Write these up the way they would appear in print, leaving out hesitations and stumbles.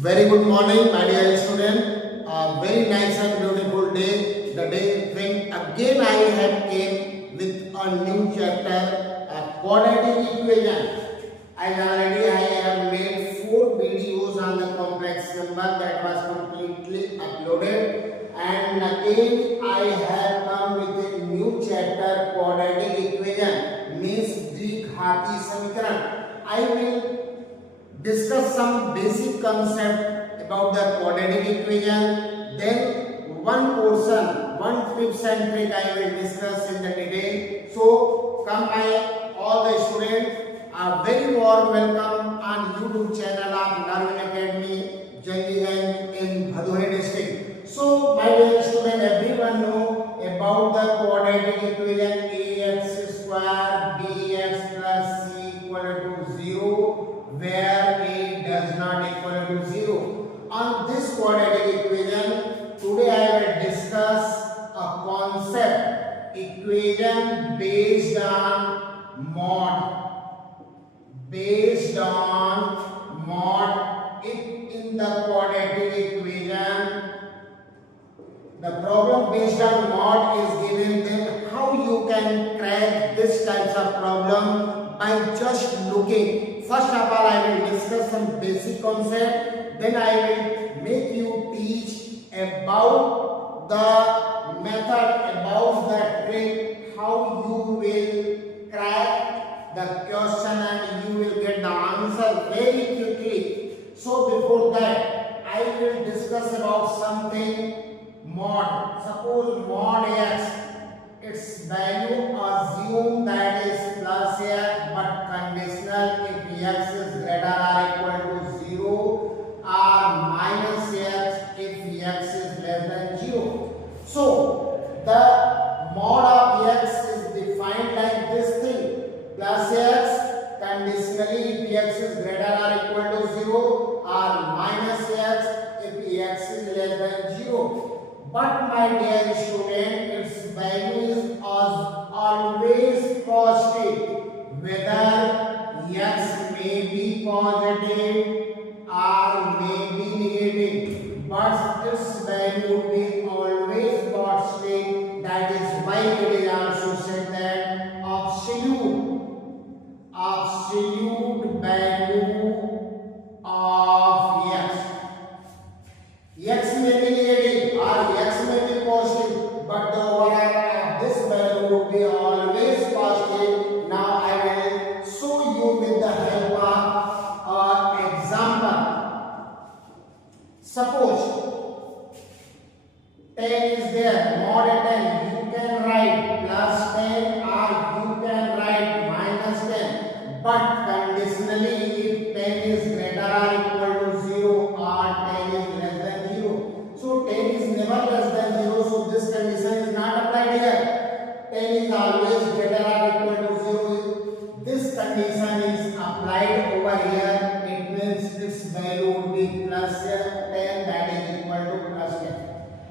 Very good morning, my dear student. A very nice and beautiful day. The day when again I have came with a new chapter, a quadratic equation. And already I have made 4 videos on the complex number that was completely uploaded. And again I have come with a new chapter, quadratic equation, means द्विघाती समीकरण. I will discuss some basic concept about the quadratic equation. Then one portion, one tips and trick I will discuss in the detail. So come my all the students, a very warm welcome on YouTube channel of Learning Academy, Jalliganj in Bhadore district. So my dear student, everyone know about the quadratic equation ax square bx plus c equal to 0. Where a does not equal to 0. On this quadratic equation, today I will discuss a concept, equation based on mod. Based on mod, if in the quadratic equation, the problem based on mod is given, then how you can crack this types of problem by just looking. First of all, I will discuss some basic concept. Then I will make you teach about the method, about the trick, how you will crack the question and you will get the answer very quickly. So before that, I will discuss about something mod. Suppose mod x, its value assume that is plus x, but conditional if x is greater or equal to 0 or minus x if x is less than 0. So the mod of x is defined like this thing: plus x conditionally if x is greater or equal to 0 or minus x if x is less than 0. But my dear student, its value is always positive, whether x may be positive or may be negative, but its value will be always positive. That is why it is also said that absolute value of x. X may be negative or x may be positive, but the overall of this value will be always positive. Now I will show you with the help of an example. Suppose 10 is there, mod 10, you can write plus 10 or you can write minus 10, but conditionally if 10 is greater or equal to 0 or 10 is less than 0. So 10 is never less than 0, so this condition is not applied here. 10 is always greater or equal to 0. This condition is applied over here. It means its value would be plus 10, that is equal to plus 10.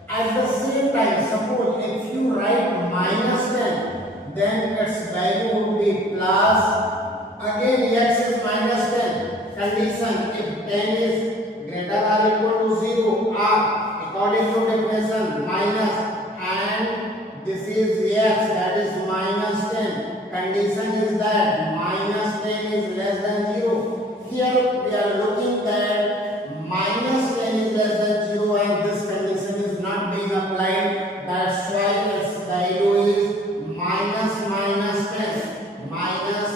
At the same time, suppose if you write minus 10, then its value would be plus. Again, x is minus 10. Condition if 10 is greater or equal to 0 or according to definition minus, and this is x, that is minus 10. Condition is that minus 10 is less than 0. Here we are looking that minus 10 is less than 0 and this condition is not being applied. That's why its value is minus 10. Minus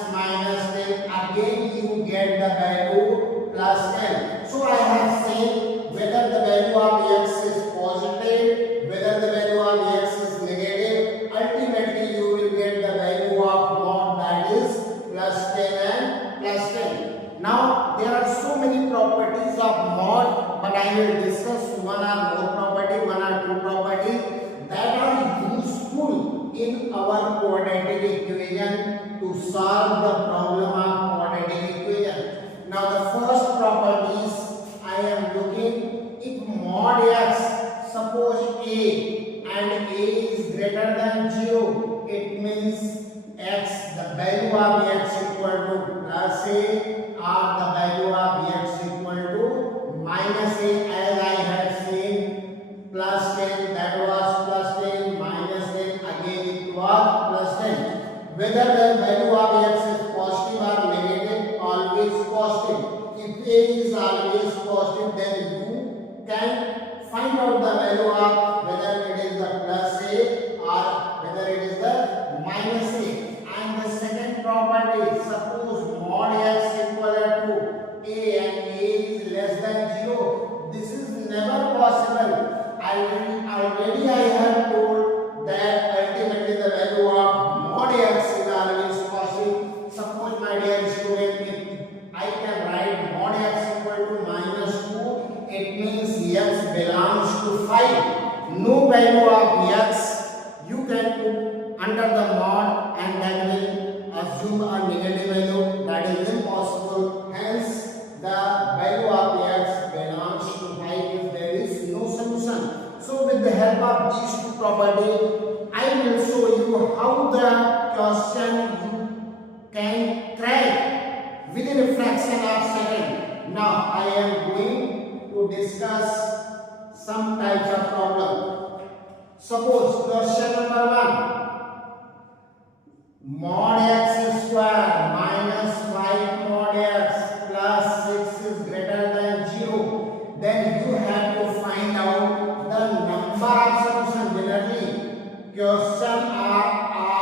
10. Again you get the value plus 10. So I have seen whether the value of x is positive, whether the value of x is negative. Ultimately you will get the value of mod, that is plus 10 and plus 10. Now there are so many properties of mod, but I will discuss one or more property, one or two properties that are useful in our quadratic equation to solve the problem of quadratic equation. Now the first properties I am looking, if mod x, suppose a and a is greater than 0, it means x, the value of x equal to plus a or the value of x equal to minus minus a, as I had seen, plus 10, that was plus 10, minus 10, again it was plus 10. Whether the value of x is positive or negative, always positive. If a is always positive, then you can find out the value of whether it is the plus a or whether it is the minus a. And the second property, suppose mod x equal to a and a is less than 0. This is never possible. Already I have told that ultimately the value of mod x is always positive. Suppose, my dear student, if I can write mod x equal to minus 2, it means x belongs to 5. No value of x you can put under the mod and that will assume a negative value. That is impossible. Hence, the value of x belongs to 5 if there is no solution. So with the help of these two properties, I will show you how the question you can crack within a fraction of second. Now I am going to discuss some types of problem. Suppose question number 1. Mod x square minus 5 mod x plus 6 is greater than 0. Then you have to find out the number of solutions. Generally, questions are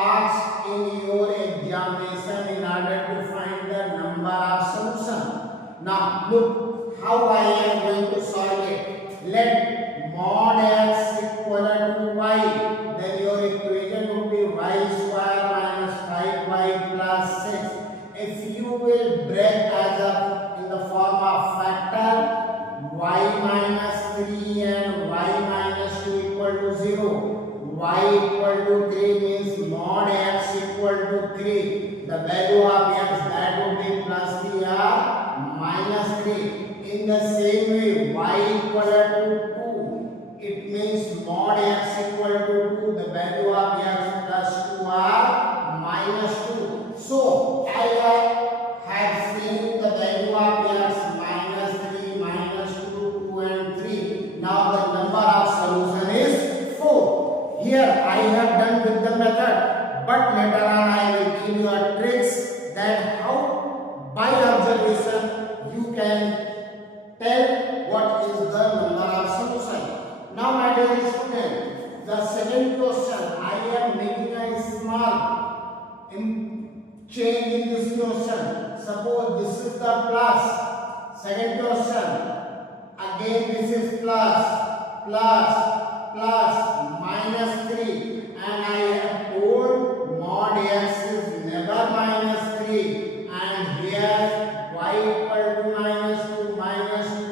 asked in your examination in order to find the number of solutions. Now look how I am going to solve it. Let mod x equal to y. Then your equation would be y square minus 5y plus 6. If you will break as up in the form of factor, y minus 3 and y minus 2 equal to 0. Y equal to 3 means mod x equal to 3. The value of x, that would be plus 3 or minus 3. In the same way, y equal to 2. It means mod x equal to 2. The value of x plus 2 or minus 2. So, I have seen the value of x minus 3, minus 2, 2 and 3. Now the number of solution is 4. Here I have done with the method, but later on I will give you a tricks that how by observation you can tell what is the number of solution. Now my dear student, the second question, I am making a small change in this question. Suppose this is the plus. Second question, again this is plus, minus 3. And I have told mod x is never minus 3. And here y equal to minus 2,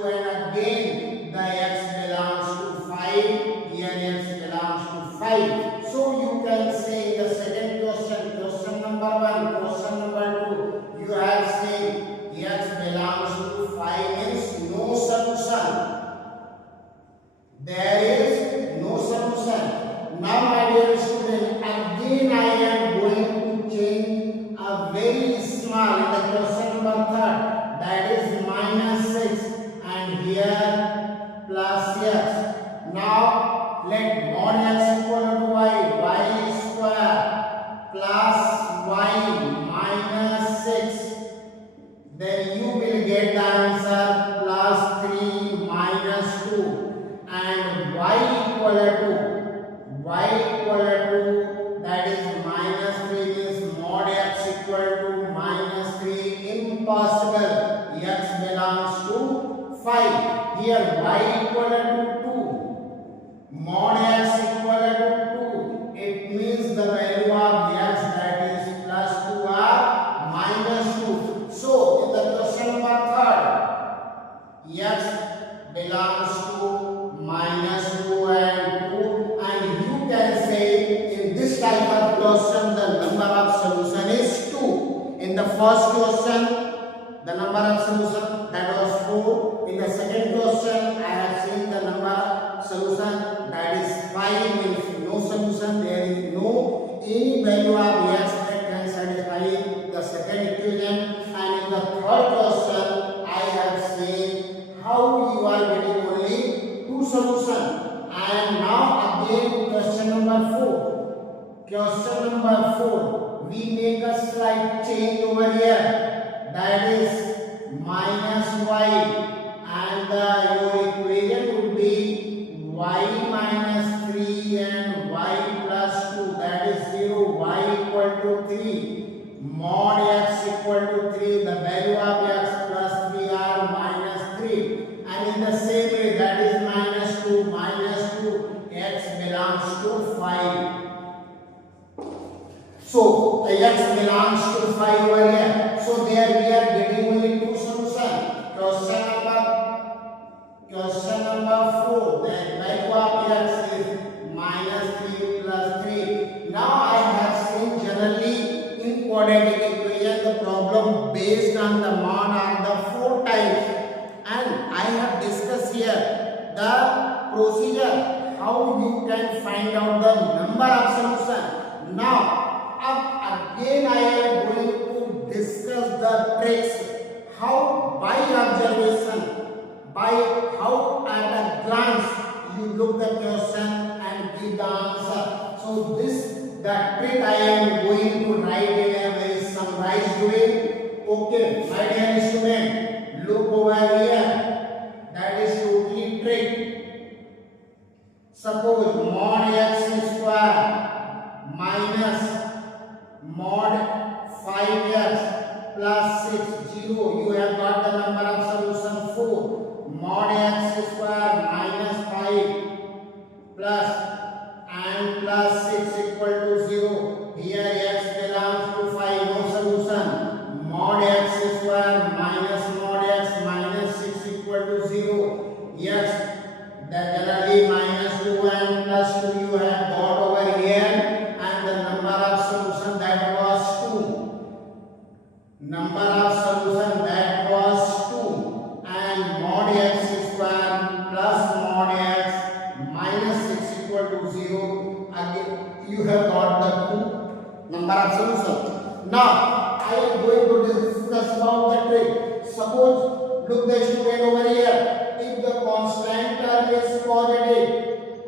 and again the x belongs to 5. Here x belongs to 5. So you can say in the second question, question number 1, question number 2, you have said x belongs to 5 means no solution. There is no solution. Now my dear student, again I am going to change a very small in the question number 3, that is minus 6 and here plus x. Now let mod x equal to y square plus y minus 6. Then you will get the answer plus 3 minus 2. And y equal to that is minus 3 means mod x equal to minus 3 impossible. X belongs to 5. Here y equal to 2. Mod x equal to 2. It means the value of x, that is plus 2 or minus 2. So in the question number 3, x belongs to minus 2 and 2, and you can say in this type of question the number of solution is 2. In the first question the number of solution that was 4. In the second question I have seen the number of solution that is 5 means no solution. There is no any value of x that can satisfy the second equation. And in the third question I have seen how you are solution. And now again question number 4. Question number 4. We make a slight change over here. That is minus y, and your equation would be y minus 3 and y plus 2. That is 0. Y equal to 3. Mod x equal to 3. The value of x plus 3 are minus 3. And in the same way, that is minus 2, minus 2. X belongs to 5. So x belongs to 5 over here. So there we are getting only two solutions. Question number 4. The value of x is minus 3 plus 3. Now I have seen generally in quadratic equation the problem based on the mod are the 4 types, and I have discussed here the procedure how you can find out the number of solution. Now again I am going to discuss the tricks how by observation, by how at a glance you look the question and give the answer. So this the trick I am going to write in a very summarized way. Okay, my dear student, look over here. That is totally trick. Suppose mod x square minus mod 5x plus 6, 0. You have got the number of solution 4. Mod x square minus 5 plus and plus 6 equal to 0. Here x belongs to 5, no solution. Mod x square minus mod x minus 6 equal to 0. Yes, that generally minus 2 and plus 2 you have got over here, and the number of solution that was 2. Number of solution that was 2, and mod x square plus mod x minus 6 equal to 0. Again you have got the 2 number of solution. Now I am going to discuss about the trick. Suppose look the student over here. If the constant term is positive,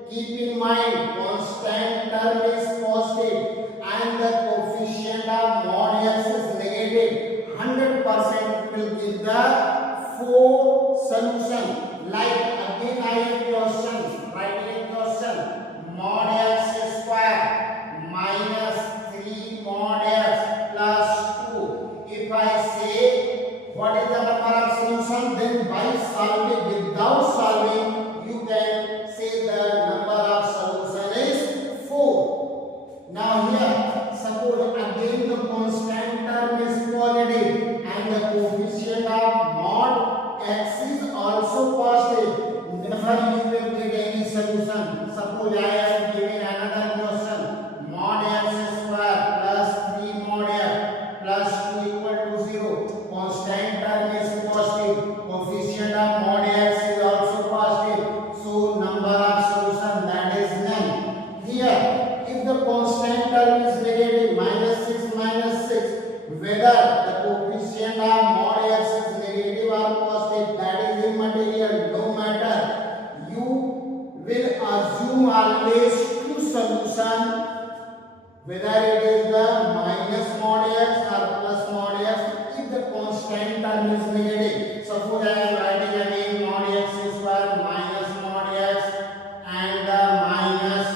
keep in mind constant term is positive and the coefficient of mod x is negative, 100% will give the 4 solution. Like again I have question, writing a question, mod x square minus 3 mod x plus 2. If I say what is the number of solution, then by solving, without solving, you can say the number of solution is 4. Now here, suppose again the constant term is positive and the coefficient of mod x is also positive. Never you will get any solution. Suppose I am giving another question, mod x square plus 3 mod x plus 2 equal to 0. Constant term is positive, coefficient of mod x is also positive, so number of solution that is none. Here, if the constant term is negative, minus 6, whether the coefficient of mod x is negative or positive, that is immaterial, no matter. You will assume always 2 solution, whether it is the minus mod x or plus mod x. If the constant term is negative, suppose I am writing again mod x square minus mod x and minus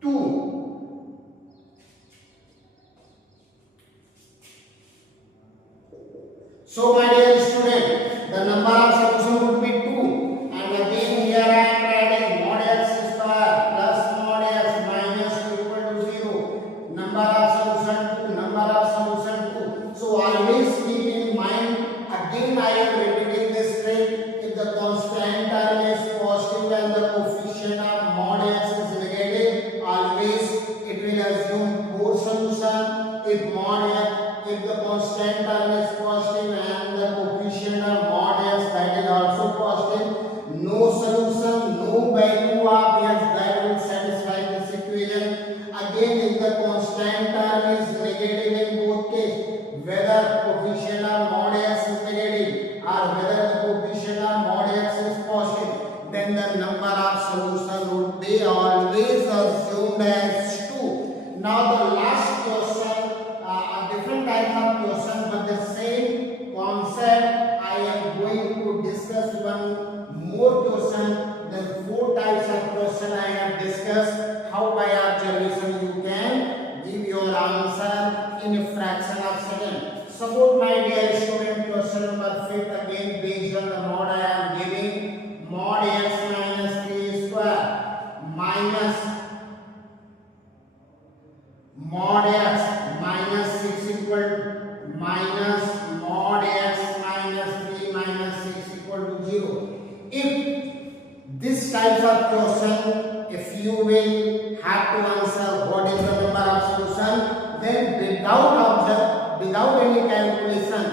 2. So my dear student, the number of solution would be 2, and again here I am writing mod x square plus mod x minus 2 equal to 0. Number of solution 2, number of solution 2. So always keep in mind, again I am repeating this trick. If the constant term is positive and the coefficient of mod x is negative, always it will assume 4 solution. If the constant term is positive and the assumed as 2. Now the last question, a different type of question, but the same concept. I am going to discuss one more question. The four types of question I have discussed. How by observation you can give your answer in a fraction of second. Suppose my dear student, question number 5 again based on the mod I am giving. Mod x minus 3 square minus mod x minus 6 equal minus mod x minus 3 minus 6 equal to 0. If this type of question, if you will have to answer what is the number of solution, then without any calculation,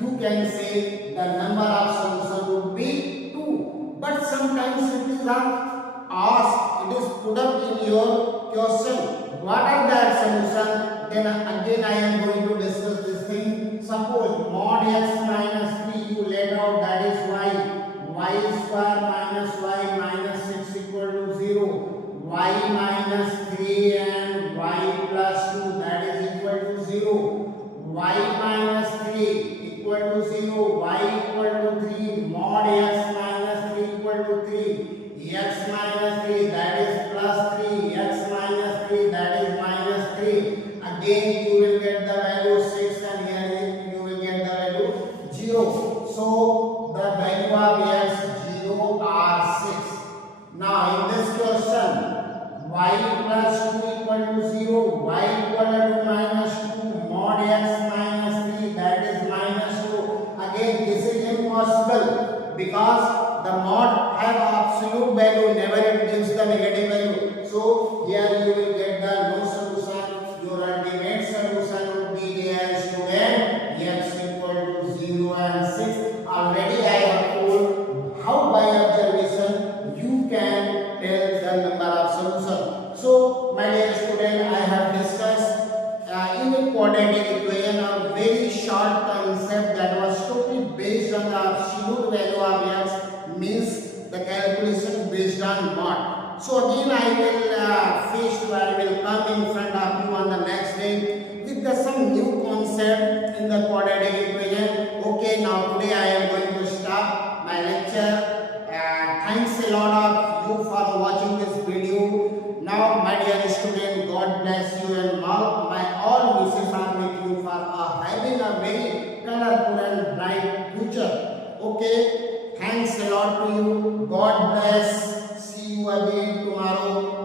you can say the number of solution would be 2. But sometimes it is not asked, it is put up in your question. What are the solution? Then again I am going to discuss this thing. Suppose mod x minus 3 you laid out, that is y square minus y minus 6 equal to 0, y minus 3 and y plus 2 that is equal to 0, y minus 3 equal to 0, y equal to 3, mod x minus 3 equal to 3, x minus 3 that is plus 3, x minus 3 that is minus 3. Again you will get the value 6 and here you will get the value 0. So the value of x 0 are 6. Now in this question, y plus 2 equal to 0, y equal to minus 2, mod x minus 3 that is minus 2. Again this is impossible because the mod have absolute value, never it gives the negative value. So here you will get the no solution. Your ultimate solution would be there student x equal to 0 and 6. Already I have told how by observation you can tell the number of solution. So my dear student, I have discussed in a quadratic equation a very short concept that was totally based on the absolute value of x, means the calculation based on mod. So again I will come in front of you on the next day with some new concept in the quadratic equation. Okay, now today I am going to stop my lecture. Thanks a lot of you for watching this video. Now my dear student, God bless you and my all wishes are with you for having a very colorful and bright future. Okay, thanks a lot to you. God bless. See you again tomorrow.